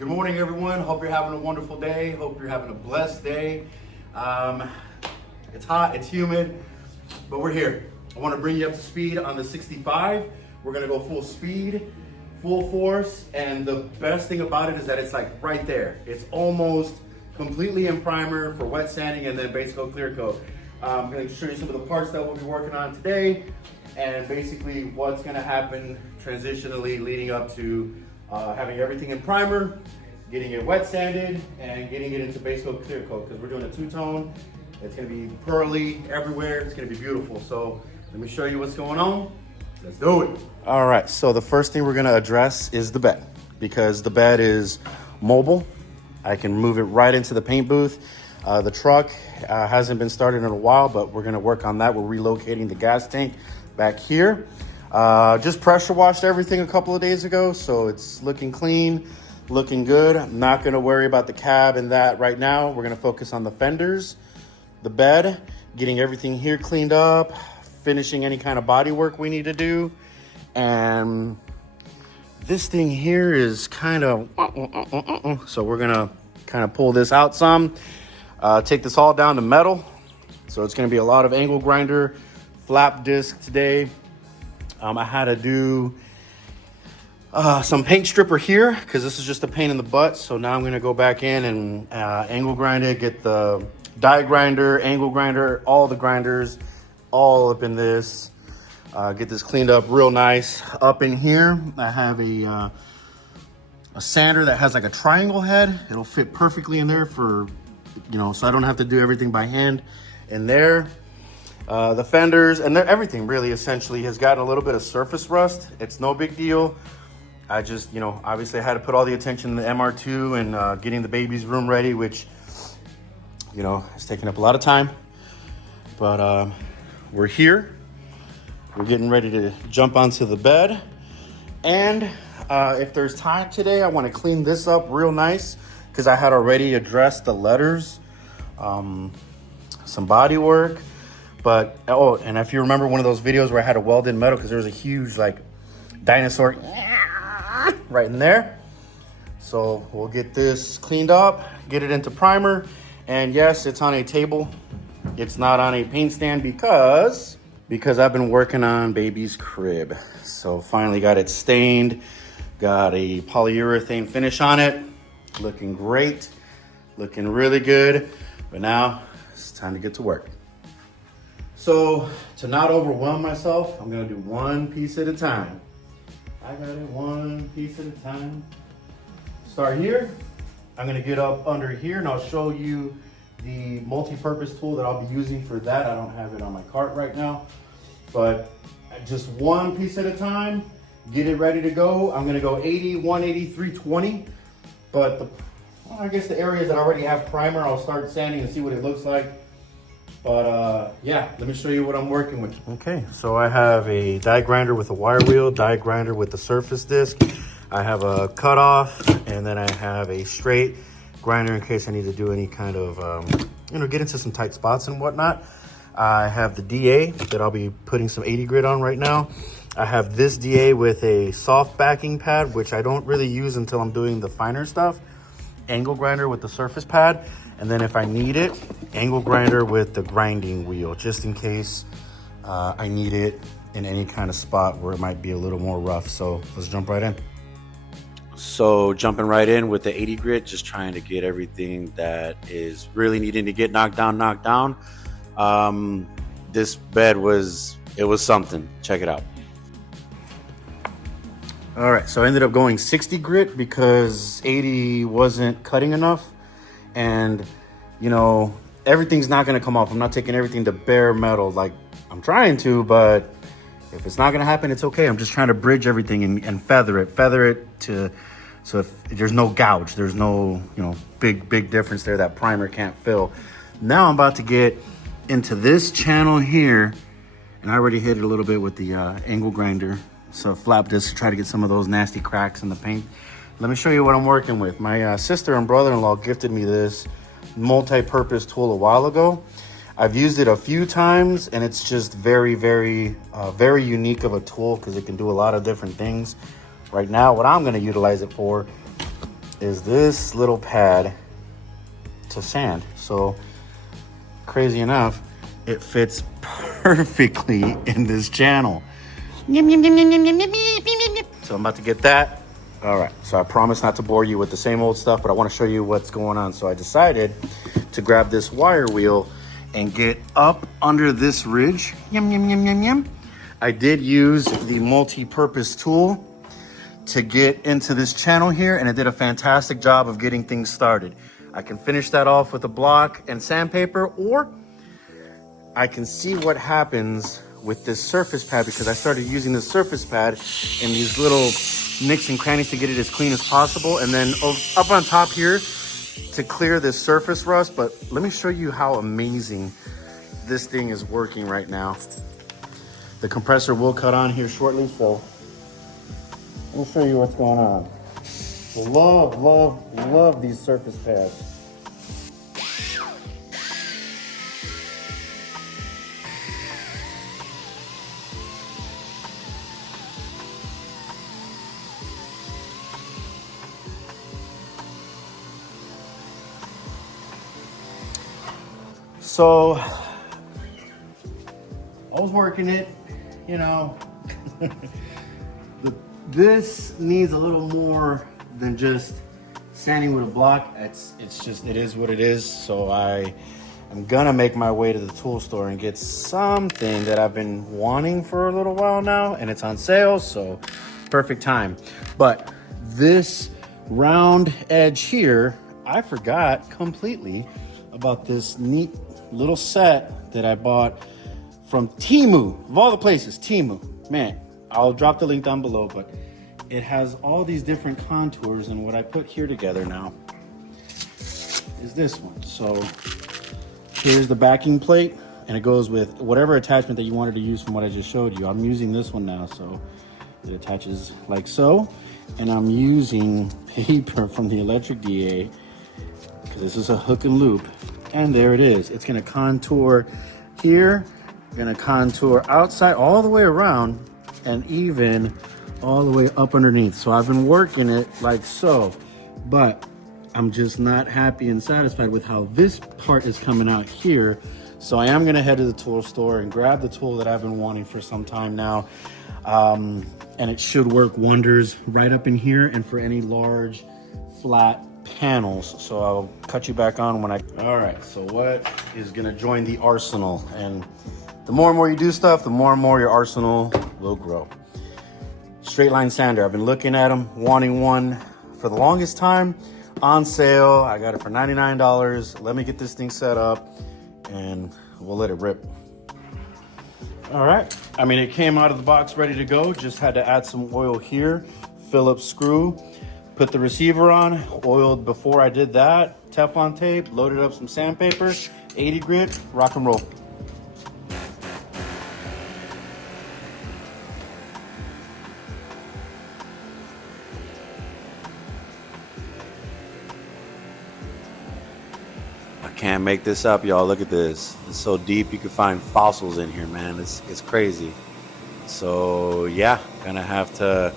Good morning, everyone. Hope you're having a wonderful day. Hope you're having a blessed day. It's hot, it's humid, but we're here. I want to bring you up to speed on the 65. We're going to go full speed, full force, and the best thing about it is that it's like right there. It's almost completely in primer for wet sanding and then base coat, clear coat. I'm going to show you some of the parts that we'll be working on today and basically what's going to happen transitionally leading up to having everything in primer, getting it wet sanded, and getting it into base coat, clear coat, because we're doing a two-tone. It's gonna be pearly everywhere. It's gonna be beautiful. So let me show you what's going on. Let's do it. All right, so the first thing we're gonna address is the bed, because the bed is mobile. I can move it right into the paint booth. The truck hasn't been started in a while, but we're gonna work on that. We're relocating the gas tank back here. Just pressure washed everything a couple of days ago, so it's looking clean, looking good. I'm not gonna worry about the cab and that right now. We're gonna focus on the fenders, the bed, getting everything here cleaned up, finishing any kind of body work we need to do. And this thing here is kind of, so we're gonna kind of pull this out some, take this all down to metal. So it's gonna be a lot of angle grinder, flap disc today. I had to do some paint stripper here because this is just a pain in the butt. So now I'm gonna go back in and angle grind it, get the die grinder, angle grinder, all the grinders all up in this. Get this cleaned up real nice. Up in here, I have a sander that has like a triangle head. It'll fit perfectly in there for, so I don't have to do everything by hand in there. The fenders and everything really essentially has gotten a little bit of surface rust. It's no big deal. I just, obviously I had to put all the attention in the MR2 and getting the baby's room ready, which, it's taking up a lot of time. But we're here. We're getting ready to jump onto the bed. And if there's time today, I want to clean this up real nice because I had already addressed the letters, some body work. But, and if you remember one of those videos where I had to weld in metal because there was a huge dinosaur right in there. So we'll get this cleaned up, get it into primer. And yes, it's on a table. It's not on a paint stand because I've been working on baby's crib. So finally got it stained, got a polyurethane finish on it. Looking great, looking really good. But now it's time to get to work. So to not overwhelm myself, I'm gonna do one piece at a time. I got it one piece at a time. Start here. I'm gonna get up under here and I'll show you the multi-purpose tool that I'll be using for that. I don't have it on my cart right now, but just one piece at a time, get it ready to go. I'm gonna go 80, 180, 320, but I guess the areas that already have primer, I'll start sanding and see what it looks like. But yeah, let me show you what I'm working with. Okay, so I have a die grinder with a wire wheel, die grinder with the surface disc. I have a cutoff, and then I have a straight grinder in case I need to do any kind of, get into some tight spots and whatnot. I have the DA that I'll be putting some 80 grit on right now. I have this DA with a soft backing pad, which I don't really use until I'm doing the finer stuff. Angle grinder with the surface pad. And then if I need it, angle grinder with the grinding wheel, just in case I need it in any kind of spot where it might be a little more rough. So let's jump right in. So jumping right in with the 80 grit, just trying to get everything that is really needing to get knocked down. This bed was something. Check it out. All right, so I ended up going 60 grit because 80 wasn't cutting enough. And, everything's not going to come off. I'm not taking everything to bare metal like I'm trying to, but if it's not going to happen, it's okay. I'm just trying to bridge everything and feather it to, so if there's no gouge, there's no, big difference there that primer can't fill. Now I'm about to get into this channel here, and I already hit it a little bit with the angle grinder. So flap disc to try to get some of those nasty cracks in the paint. Let me show you what I'm working with. My sister and brother-in-law gifted me this multi-purpose tool a while ago. I've used it a few times and it's just very unique of a tool because it can do a lot of different things. Right now, what I'm gonna utilize it for is this little pad to sand. So crazy enough, it fits perfectly in this channel. So I'm about to get that. All right, so I promise not to bore you with the same old stuff, but I want to show you what's going on. So I decided to grab this wire wheel and get up under this ridge. I did use the multi-purpose tool to get into this channel here, and it did a fantastic job of getting things started. I can finish that off with a block and sandpaper, or I can see what happens with this surface pad, because I started using this surface pad in these little nicks and crannies to get it as clean as possible, and then up on top here to clear this surface rust. But let me show you how amazing this thing is working right now. The compressor will cut on here shortly, so let me show you what's going on. Love these surface pads. So I was working it, you know. This needs a little more than just sanding with a block. It is what it is. So I am gonna make my way to the tool store and get something that I've been wanting for a little while now, and it's on sale, so perfect time. But this round edge here, I forgot completely about this neat little set that I bought from Temu, of all the places. Temu, man, I'll drop the link down below, but it has all these different contours, and what I put here together now is this one. So here's the backing plate, and it goes with whatever attachment that you wanted to use from what I just showed you. I'm using this one now, so it attaches like so, and I'm using paper from the Electric DA, because this is a hook and loop, and there it is. It's gonna contour here, gonna contour outside all the way around, and even all the way up underneath. So I've been working it like so, but I'm just not happy and satisfied with how this part is coming out here. So I am gonna head to the tool store and grab the tool that I've been wanting for some time now. And it should work wonders right up in here and for any large flat panels. So I'll cut you back on when all right, so what is gonna join the arsenal? And the more and more you do stuff, the more and more your arsenal will grow. Straight line sander. I've been looking at them, wanting one for the longest time. On sale, I got it for $99. Let me get this thing set up and we'll let it rip. All right, I mean, it came out of the box ready to go. Just had to add some oil here, Phillips screw, put the receiver on, oiled before I did that, Teflon tape, loaded up some sandpaper, 80 grit, rock and roll. Can't make this up, y'all. Look at this. It's so deep you can find fossils in here, man. It's crazy. So yeah, gonna have to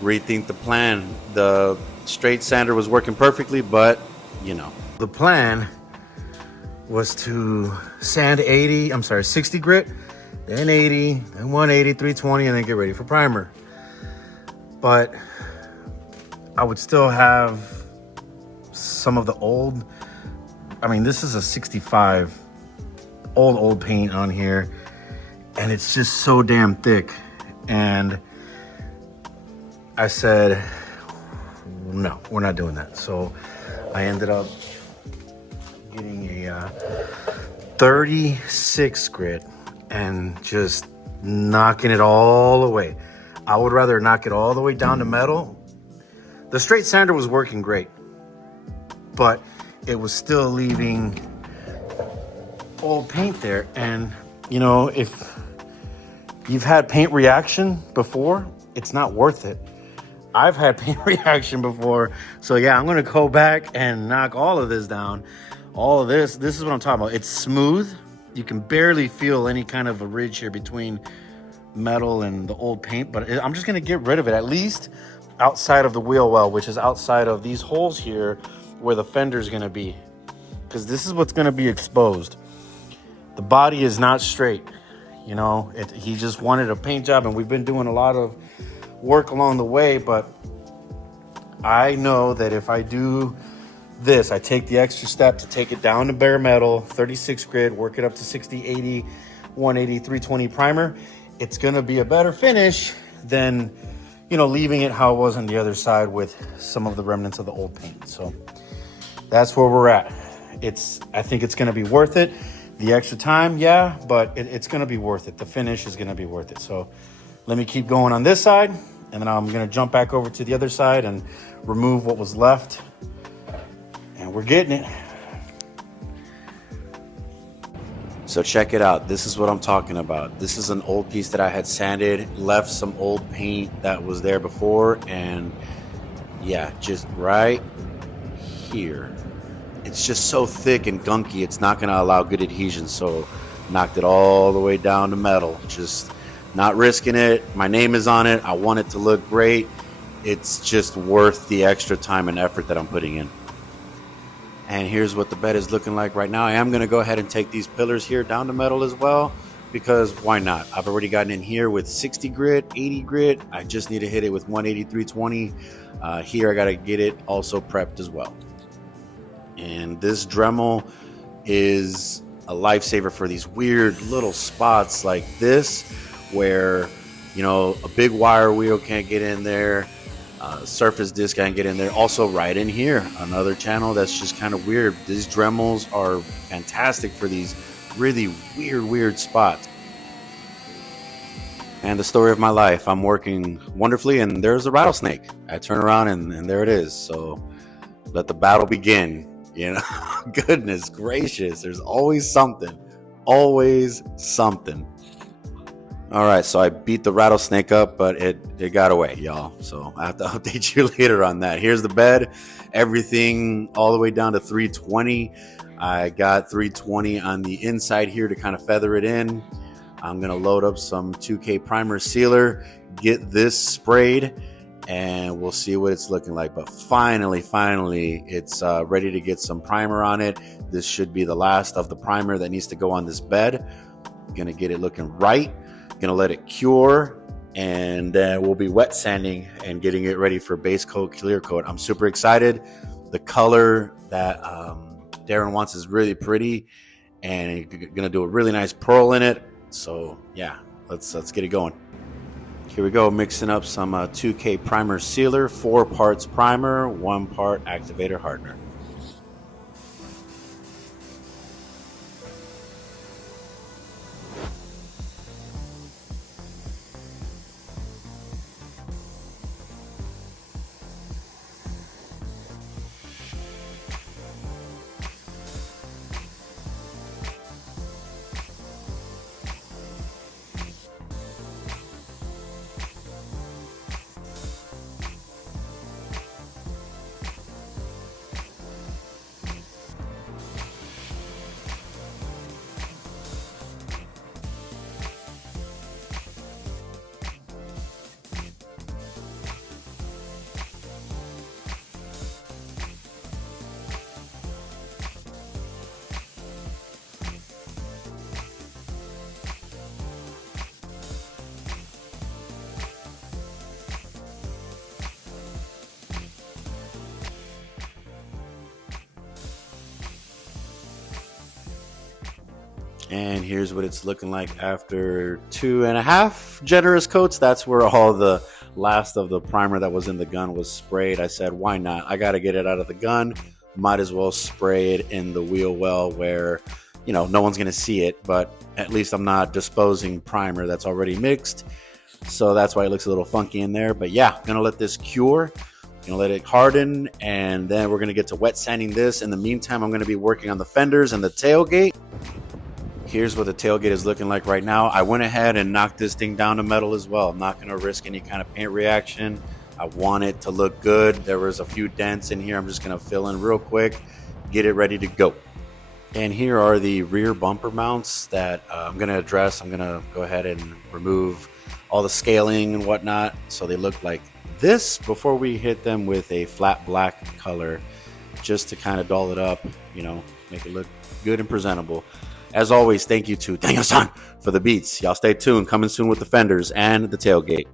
rethink the plan. The straight sander was working perfectly, but you know, the plan was to sand 60 grit, then 80, then 180, 320, and then get ready for primer. But I would still have some of the old, I mean, this is a 65 old paint on here, and it's just so damn thick. And I said, no, we're not doing that. So I ended up getting a 36 grit and just knocking it all away. I would rather knock it all the way down to metal. The straight sander was working great, but it was still leaving old paint there. And you know, if you've had paint reaction before, it's not worth it. I've had paint reaction before. So yeah, I'm gonna go back and knock all of this down. All of this is what I'm talking about. It's smooth. You can barely feel any kind of a ridge here between metal and the old paint, but I'm just gonna get rid of it, at least outside of the wheel well, which is outside of these holes here where the fender is going to be, because this is what's going to be exposed. The body is not straight. You know, he just wanted a paint job, and we've been doing a lot of work along the way, but I know that if I do this, I take the extra step to take it down to bare metal, 36 grit, work it up to 60, 80, 180, 320 primer, it's going to be a better finish than, you know, leaving it how it was on the other side with some of the remnants of the old paint. So that's where we're at. I think it's going to be worth it. The extra time, yeah, but it's going to be worth it. The finish is going to be worth it. So let me keep going on this side, and then I'm going to jump back over to the other side and remove what was left. And we're getting it. So check it out. This is what I'm talking about. This is an old piece that I had sanded, left some old paint that was there before, and yeah, just right here. It's just so thick and gunky, it's not going to allow good adhesion. So knocked it all the way down to metal. Just not risking it. My name is on it. I want it to look great. It's just worth the extra time and effort that I'm putting in. And here's what the bed is looking like right now. I am going to go ahead and take these pillars here down to metal as well, because why not? I've already gotten in here with 60 grit, 80 grit. I just need to hit it with 180, 320. Here I got to get it also prepped as well. And this Dremel is a lifesaver for these weird little spots like this, where, you know, a big wire wheel can't get in there, surface disc can't get in there. Also right in here, another channel that's just kind of weird. These Dremels are fantastic for these really weird spots. And the story of my life, I'm working wonderfully, and there's a rattlesnake. I turn around and there it is. So let the battle begin. You know, goodness gracious, there's always something, always something. All right, so I beat the rattlesnake up, but it got away, y'all. So I have to update you later on that. Here's the bed, everything all the way down to 320. I got 320 on the inside here to kind of feather it in. I'm gonna load up some 2K primer sealer, get this sprayed, and we'll see what it's looking like. But finally it's ready to get some primer on it. This should be the last of the primer that needs to go on this bed. Gonna get it looking right, gonna let it cure, and then we'll be wet sanding and getting it ready for base coat, clear coat. I'm super excited. The color that Darren wants is really pretty, and he's gonna do a really nice pearl in it. So yeah, let's get it going. Here we go, mixing up some 2K primer sealer, 4 parts primer, 1 part activator hardener. And here's what it's looking like after 2.5 generous coats. That's where all the last of the primer that was in the gun was sprayed. I said, why not? I got to get it out of the gun. Might as well spray it in the wheel well where, you know, no one's going to see it, but at least I'm not disposing primer that's already mixed. So that's why it looks a little funky in there. But yeah, gonna let this cure. Gonna let it harden, and then we're gonna get to wet sanding this. In the meantime, I'm gonna be working on the fenders and the tailgate. Here's what the tailgate is looking like right now. I went ahead and knocked this thing down to metal as well. I'm not going to risk any kind of paint reaction. I want it to look good. There was a few dents in here. I'm just going to fill in real quick, get it ready to go. And here are the rear bumper mounts that I'm going to address. I'm going to go ahead and remove all the scaling and whatnot so they look like this before we hit them with a flat black color, just to kind of doll it up, make it look good and presentable. As always, thank you to Daniel-san for the beats. Y'all stay tuned. Coming soon with the fenders and the tailgate.